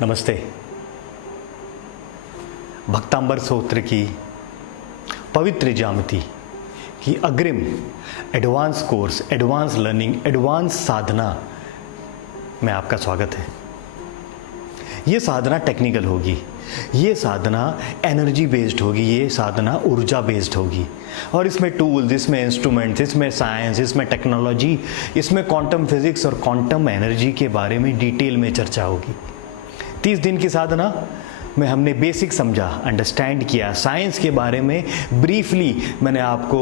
नमस्ते। भक्तांबर स्तोत्र की पवित्र ज्यामिति की अग्रिम advance course, advance learning, advance साधना में आपका स्वागत है। ये साधना टेक्निकल होगी, ये साधना एनर्जी बेस्ड होगी, ये साधना ऊर्जा बेस्ड होगी और इसमें टूल्स, इसमें इंस्ट्रूमेंट्स, इसमें साइंस, इसमें टेक्नोलॉजी, इसमें क्वांटम फिजिक्स और क्वांटम एनर्जी के बारे में डिटेल में चर्चा होगी। 30 दिन की साधना में हमने बेसिक समझा, अंडरस्टैंड किया, साइंस के बारे में ब्रीफली मैंने आपको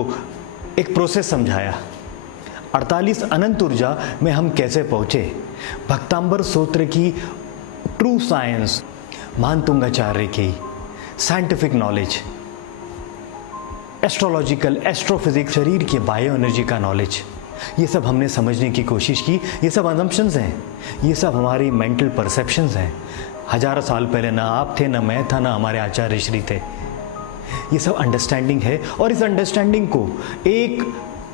एक प्रोसेस समझाया। 48 अनंत ऊर्जा में हम कैसे पहुँचे, भक्तांबर स्तोत्र की ट्रू साइंस, मानतुंगाचार्य की साइंटिफिक नॉलेज, एस्ट्रोलॉजिकल, एस्ट्रोफिजिक्स, शरीर की बायो एनर्जी का नॉलेज, ये सब हमने समझने की कोशिश की। ये सब असम्पशंस हैं, ये सब हमारी मेंटल परसेप्शंस हैं। हजारों साल पहले ना आप थे, ना मैं था, ना हमारे आचार्य श्री थे। ये सब अंडरस्टैंडिंग है और इस अंडरस्टैंडिंग को एक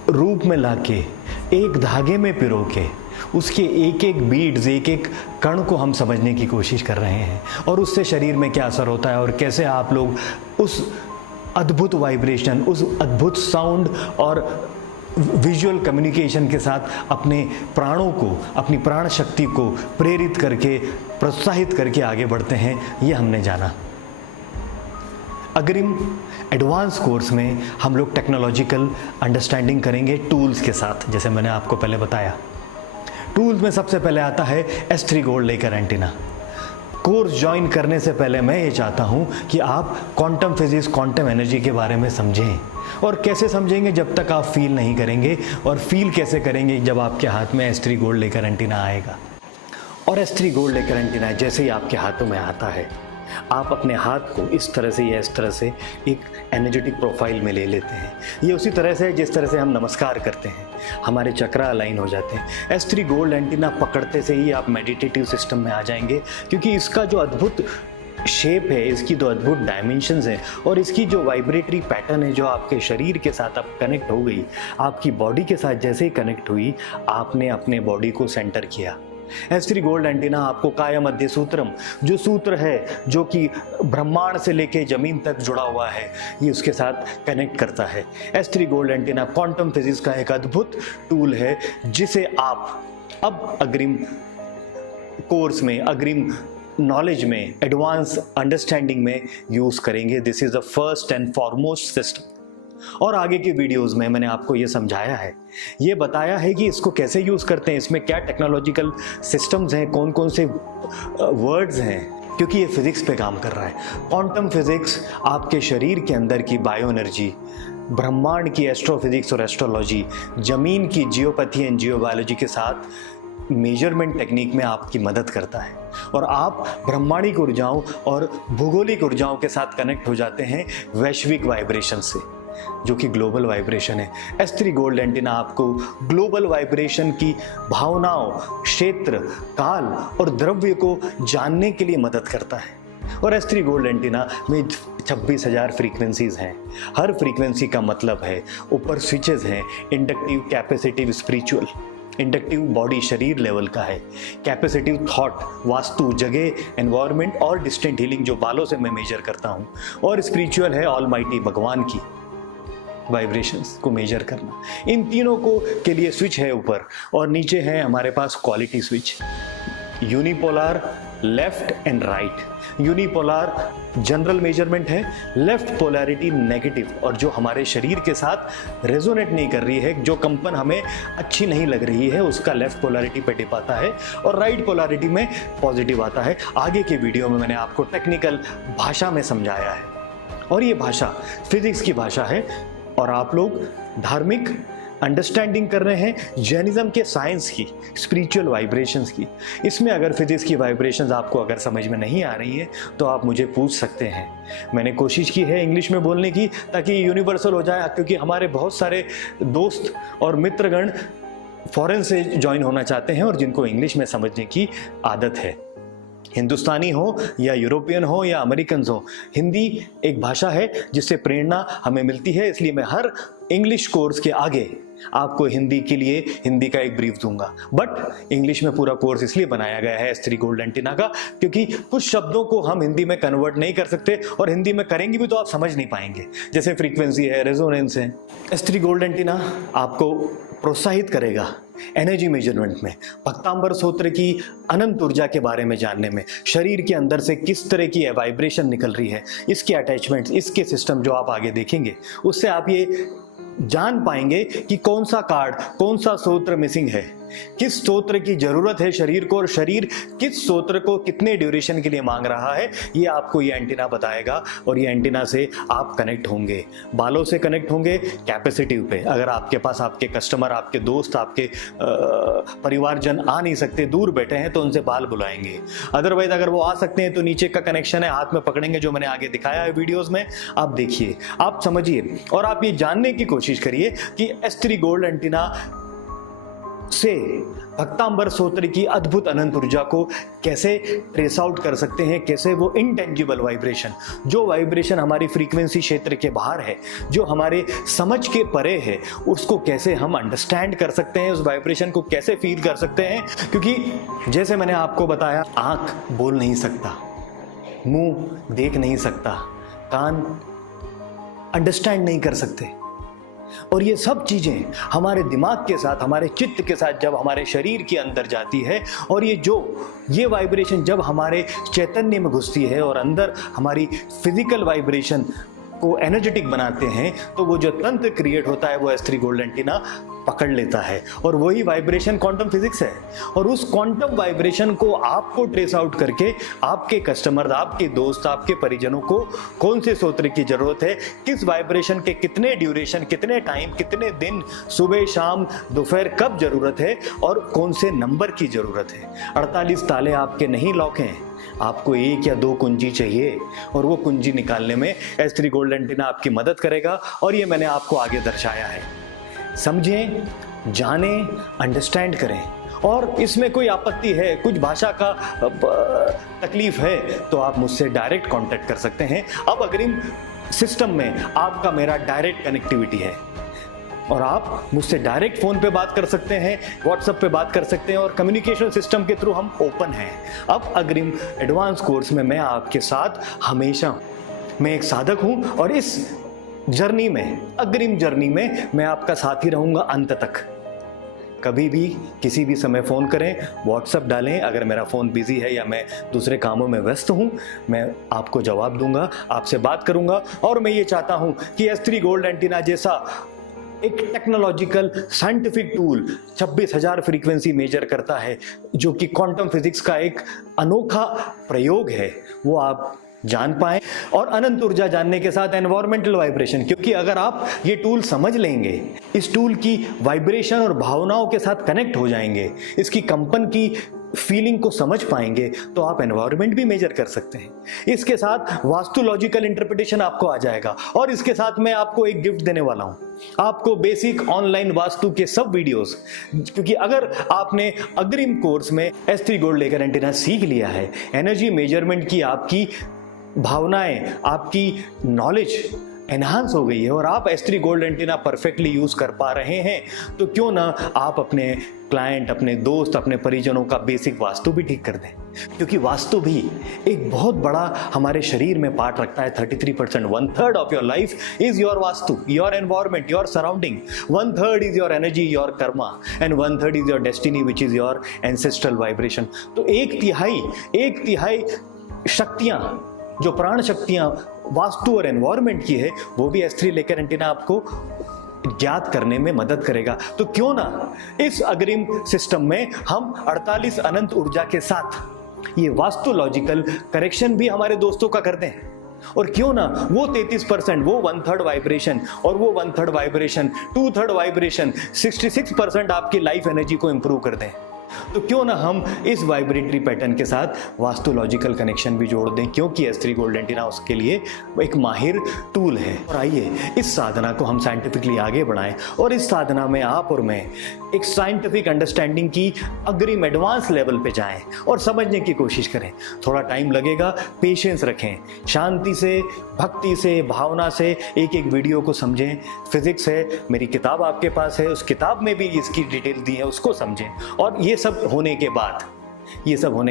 रूप में लाके, एक धागे में पिरो के, उसके एक एक बीड्स, एक एक कण को हम समझने की कोशिश कर रहे हैं और उससे शरीर में क्या असर होता है और कैसे आप लोग उस अद्भुत वाइब्रेशन, उस अद्भुत साउंड और विजुअल कम्युनिकेशन के साथ अपने प्राणों को, अपनी प्राण शक्ति को प्रेरित करके, प्रोत्साहित करके आगे बढ़ते हैं, ये हमने जाना। अग्रिम एडवांस कोर्स में हम लोग टेक्नोलॉजिकल अंडरस्टैंडिंग करेंगे टूल्स के साथ। जैसे मैंने आपको पहले बताया, टूल्स में सबसे पहले आता है S3 गोल्ड लेकर एंटीना। कोर्स ज्वाइन करने से पहले मैं ये चाहता हूँ कि आप क्वांटम फिजिक्स, क्वांटम एनर्जी के बारे में समझें। और कैसे समझेंगे जब तक आप फील नहीं करेंगे, और फील कैसे करेंगे जब आपके हाथ में S3 गोल्ड लेकर एंटीना आएगा। और S3 गोल्ड लेकर एंटीना जैसे ही आपके हाथों में आता है, आप अपने हाथ को इस तरह से या इस तरह से एक एनर्जेटिक प्रोफाइल में ले लेते हैं। ये उसी तरह से जिस तरह से हम नमस्कार करते हैं, हमारे चक्रा अलाइन हो जाते हैं। S3 गोल्ड एंटीना पकड़ते से ही आप मेडिटेटिव सिस्टम में आ जाएंगे, क्योंकि इसका जो अद्भुत शेप है, इसकी जो अद्भुत डायमेंशंस हैं और इसकी जो वाइब्रेटरी पैटर्न है, जो आपके शरीर के साथ अब कनेक्ट हो गई, आपकी बॉडी के साथ जैसे ही कनेक्ट हुई, आपने अपने बॉडी को सेंटर किया। S3 गोल्ड एंटीना आपको काया मध्य सूत्रम, जो सूत्र है जो कि ब्रह्मांड से लेके जमीन तक जुड़ा हुआ है, ये उसके साथ कनेक्ट करता है। S3 gold antenna quantum physics का एक अद्भुत टूल है, जिसे आप अब अग्रिम कोर्स में, अग्रिम नॉलेज में, एडवांस अंडरस्टैंडिंग में यूज करेंगे। This is the first and foremost system. और आगे की वीडियोस में मैंने आपको ये समझाया है, ये बताया है कि इसको कैसे यूज करते हैं, इसमें क्या टेक्नोलॉजिकल सिस्टम्स हैं, कौन कौन से वर्ड्स हैं, क्योंकि ये फिजिक्स पे काम कर रहा है। क्वांटम फिजिक्स आपके शरीर के अंदर की बायो एनर्जी, ब्रह्मांड की एस्ट्रोफिजिक्स और एस्ट्रोलॉजी, जमीन की जियोपैथी एंड जियोबायोलॉजी के साथ मेजरमेंट टेक्निक में आपकी मदद करता है और आप ब्रह्मांडिक ऊर्जाओं और भूगोलिक ऊर्जाओं के साथ कनेक्ट हो जाते हैं वैश्विक वाइब्रेशन से, जो कि ग्लोबल वाइब्रेशन है। S3 गोल्ड एंटीना आपको ग्लोबल वाइब्रेशन की भावनाओं, क्षेत्र, काल और द्रव्य को जानने के लिए मदद करता है। और S3 गोल्ड एंटीना में 26,000 फ्रीक्वेंसीज हैं। हर फ्रीक्वेंसी का मतलब है, ऊपर स्विचेस हैं, inductive, capacitive, spiritual. Inductive body शरीर लेवल का है, कैपेसिटिव थॉट, वास्तु, जगह, एनवायरनमेंट और डिस्टेंट हीलिंग जो बालों से मैं मेजर करता हूँ, और स्पिरिचुअल है ऑलमाइटी भगवान की वाइब्रेशंस को मेजर करना। इन तीनों को के लिए स्विच है ऊपर, और नीचे है हमारे पास quality switch, unipolar left and right. Unipolar general measurement है, लेफ्ट पोलैरिटी नेगेटिव, और जो हमारे शरीर के साथ रेजोनेट नहीं कर रही है, जो कंपन हमें अच्छी नहीं लग रही है, उसका लेफ्ट पोलैरिटी पे टिप आता है और राइट पोलैरिटी में पॉजिटिव आता है। आगे के वीडियो में मैंने आपको टेक्निकल भाषा में समझाया है, और ये भाषा फिजिक्स की भाषा है और आप लोग धार्मिक अंडरस्टैंडिंग कर रहे हैं जैनिज्म के साइंस की, स्पिरिचुअल वाइब्रेशंस की। इसमें अगर फिजिक्स की वाइब्रेशंस आपको अगर समझ में नहीं आ रही है तो आप मुझे पूछ सकते हैं। मैंने कोशिश की है इंग्लिश में बोलने की, ताकि यूनिवर्सल हो जाए, क्योंकि हमारे बहुत सारे दोस्त और मित्रगण फॉरेन से ज्वाइन होना चाहते हैं और जिनको इंग्लिश में समझने की आदत है। हिंदुस्तानी हो या यूरोपियन हो या अमेरिकन हो, हिंदी एक भाषा है जिससे प्रेरणा हमें मिलती है। इसलिए मैं हर इंग्लिश कोर्स के आगे आपको हिंदी के लिए हिंदी का एक ब्रीफ दूंगा। बट इंग्लिश में पूरा कोर्स इसलिए बनाया गया है S3 गोल्ड एंटीना का, क्योंकि कुछ शब्दों को हम हिंदी में कन्वर्ट नहीं कर सकते, और हिंदी में करेंगे भी तो आप समझ नहीं पाएंगे। जैसे फ्रीक्वेंसी है, रेजोनेंस है। S3 गोल्ड एंटीना आपको प्रोत्साहित करेगा एनर्जी मेजरमेंट में, भक्तांबर सूत्र की अनंत ऊर्जा के बारे में जानने में, शरीर के अंदर से किस तरह की वाइब्रेशन निकल रही है, इसके अटैचमेंट्स, इसके सिस्टम जो आप आगे देखेंगे, उससे आप ये जान पाएंगे कि कौन सा कार्ड, कौन सा सूत्र मिसिंग है, किस स्तोत्र की जरूरत है शरीर को, और शरीर किस स्तोत्र को कितने ड्यूरेशन के लिए मांग रहा है, ये आपको ये एंटीना बताएगा। और ये एंटीना से आप कनेक्ट होंगे, बालों से कनेक्ट होंगे कैपेसिटिव पे। अगर आपके पास आपके कस्टमर, आपके दोस्त, आपके परिवारजन आ नहीं सकते, दूर बैठे हैं, तो उनसे बाल बुलाएंगे। अदरवाइज अगर वो आ सकते हैं तो नीचे का कनेक्शन है, हाथ में पकड़ेंगे, जो मैंने आगे दिखाया है वीडियोज में, आप देखिए, आप समझिए, और आप ये जानने की कोशिश करिए कि S3 गोल्ड एंटीना से भक्तांबर सूत्र की अद्भुत अनंत ऊर्जा को कैसे ट्रेस आउट कर सकते हैं, कैसे वो इनटेंजिबल वाइब्रेशन, जो वाइब्रेशन हमारी फ्रीक्वेंसी क्षेत्र के बाहर है, जो हमारे समझ के परे है, उसको कैसे हम अंडरस्टैंड कर सकते हैं, उस वाइब्रेशन को कैसे फील कर सकते हैं। क्योंकि जैसे मैंने आपको बताया, आंख बोल नहीं सकता, मुंह देख नहीं सकता, कान अंडरस्टैंड नहीं कर सकते, और ये सब चीजें हमारे दिमाग के साथ, हमारे चित्त के साथ जब हमारे शरीर के अंदर जाती है, और ये वाइब्रेशन जब हमारे चैतन्य में घुसती है और अंदर हमारी फिजिकल वाइब्रेशन को एनर्जेटिक बनाते हैं, तो वो जो तंत्र क्रिएट होता है वो S3 गोल्ड एंटीना पकड़ लेता है। और वही वाइब्रेशन क्वांटम फिजिक्स है। और उस क्वांटम वाइब्रेशन को आपको ट्रेस आउट करके आपके कस्टमर, आपके दोस्त, आपके परिजनों को कौन से सूत्र की जरूरत है, किस वाइब्रेशन के कितने ड्यूरेशन, कितने टाइम, कितने दिन, सुबह शाम दोपहर कब जरूरत है, और कौन से नंबर की जरूरत है। 48 ताले आपके नहीं लॉक हैं, आपको 1 या 2 कुंजी चाहिए, और वो कुंजी निकालने में S3 गोल्ड एंटीना आपकी मदद करेगा। और ये मैंने आपको आगे दर्शाया है। समझें, जानें, अंडरस्टैंड करें। और इसमें कोई आपत्ति है, कुछ भाषा का तकलीफ है, तो आप मुझसे डायरेक्ट कांटेक्ट कर सकते हैं। अब अग्रिम सिस्टम में आपका मेरा डायरेक्ट कनेक्टिविटी है, और आप मुझसे डायरेक्ट फ़ोन पे बात कर सकते हैं, व्हाट्सएप पे बात कर सकते हैं, और कम्युनिकेशन सिस्टम के थ्रू हम ओपन हैं। अब अग्रिम एडवांस कोर्स में मैं आपके साथ हमेशा, मैं एक साधक हूं, और इस जर्नी में, अग्रिम जर्नी में मैं आपका साथी रहूंगा अंत तक। कभी भी किसी भी समय फ़ोन करें, व्हाट्सएप डालें। अगर मेरा फ़ोन बिजी है या मैं दूसरे कामों में व्यस्त हूं, मैं आपको जवाब दूंगा, आपसे बात करूंगा। और मैं ये चाहता हूं कि S3 गोल्ड एंटीना जैसा एक technological scientific tool 26,000 frequency measure करता है, जो कि क्वांटम फिजिक्स का एक अनोखा प्रयोग है, वो आप जान पाएं। और अनंत ऊर्जा जानने के साथ एनवायरमेंटल वाइब्रेशन, क्योंकि अगर आप ये टूल समझ लेंगे, इस टूल की वाइब्रेशन और भावनाओं के साथ कनेक्ट हो जाएंगे, इसकी कंपन की फीलिंग को समझ पाएंगे, तो आप एनवायरनमेंट भी मेजर कर सकते हैं। इसके साथ वास्तुलॉजिकल इंटरप्रिटेशन आपको आ जाएगा। और इसके साथ मैं आपको एक गिफ्ट देने वाला हूं, आपको बेसिक ऑनलाइन वास्तु के सब वीडियोस, क्योंकि अगर आपने अग्रिम कोर्स में S3 गोल्ड लेकर एंटीना सीख लिया है, एनर्जी मेजरमेंट की आपकी भावनाएं, आपकी नॉलेज एनहांस हो गई है, और आप S3 gold antenna perfectly use कर पा रहे हैं, तो क्यों ना आप अपने क्लाइंट, अपने दोस्त, अपने परिजनों का बेसिक वास्तु भी ठीक कर दें। क्योंकि वास्तु भी एक बहुत बड़ा हमारे शरीर में पार्ट रखता है। 33%, 1/3 of your life is your vastu, your environment, your surrounding. 1/3 is your energy, your Karma, and 1/3 is your destiny, which is your ancestral vibration. तो एक तिहाई शक्तियां, जो प्राण शक्तियां वास्तु और एनवायरमेंट की है, वो भी S3 लेकर एंटीना आपको ज्ञात करने में मदद करेगा। तो क्यों ना इस अग्रिम सिस्टम में हम 48 अनंत ऊर्जा के साथ ये वास्तुलॉजिकल करेक्शन भी हमारे दोस्तों का कर दें। और क्यों ना वो 33%, वो 1/3 वाइब्रेशन, और वो 1/3 वाइब्रेशन, 2/3 वाइब्रेशन, 66% आपकी लाइफ एनर्जी को इंप्रूव कर दें। तो क्यों ना हम इस वाइब्रेटरी पैटर्न के साथ वास्तुलॉजिकल कनेक्शन भी जोड़ दें, क्योंकि S3 गोल्ड एंटीना उसके लिए एक माहिर टूल है। और आइए इस साधना को हम साइंटिफिकली आगे बढ़ाएं और इस साधना में आप और मैं एक साइंटिफिक अंडरस्टैंडिंग की अग्रिम एडवांस लेवल पे जाएं और समझने की कोशिश करें। थोड़ा टाइम लगेगा, पेशेंस रखें, शांति से, भक्ति से, भावना से एक एक वीडियो को समझें। फिजिक्स है, मेरी किताब आपके पास है, उस किताब में भी इसकी डिटेल दी है, उसको समझें। और ये सब होने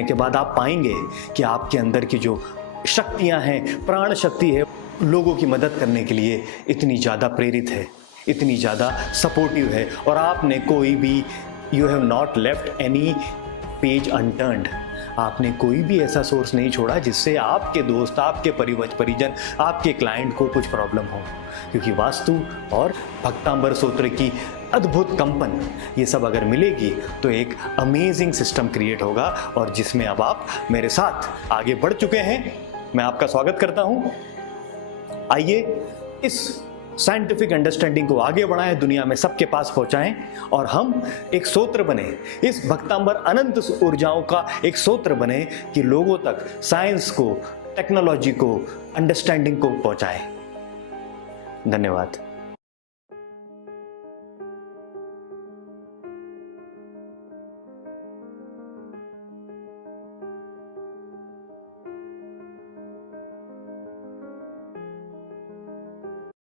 के बाद आप पाएंगे कि आपके अंदर की जो शक्तियां हैं, प्राण शक्ति है, लोगों की मदद करने के लिए इतनी ज़्यादा प्रेरित है, इतनी ज़्यादा सपोर्टिव है। और आपने कोई भी, you have not left any page unturned, आपने कोई भी ऐसा सोर्स नहीं छोड़ा जिससे आपके दोस्त, आपके परिजन, आपके क्लाइंट को कुछ प्रॉब्लम हो। क्योंकि वास्तु और भक्तांबर सूत्र की अद्भुत कंपन, ये सब अगर मिलेगी तो एक अमेजिंग सिस्टम क्रिएट होगा, और जिसमें अब आप मेरे साथ आगे बढ़ चुके हैं। मैं आपका स्वागत करता हूं। आइए इस साइंटिफिक अंडरस्टैंडिंग को आगे बढ़ाएं, दुनिया में सबके पास पहुंचाएं, और हम एक सूत्र बने, इस भक्तांबर अनंत ऊर्जाओं का एक सूत्र बने कि लोगों तक साइंस को, टेक्नोलॉजी को, अंडरस्टैंडिंग को पहुंचाएं। धन्यवाद।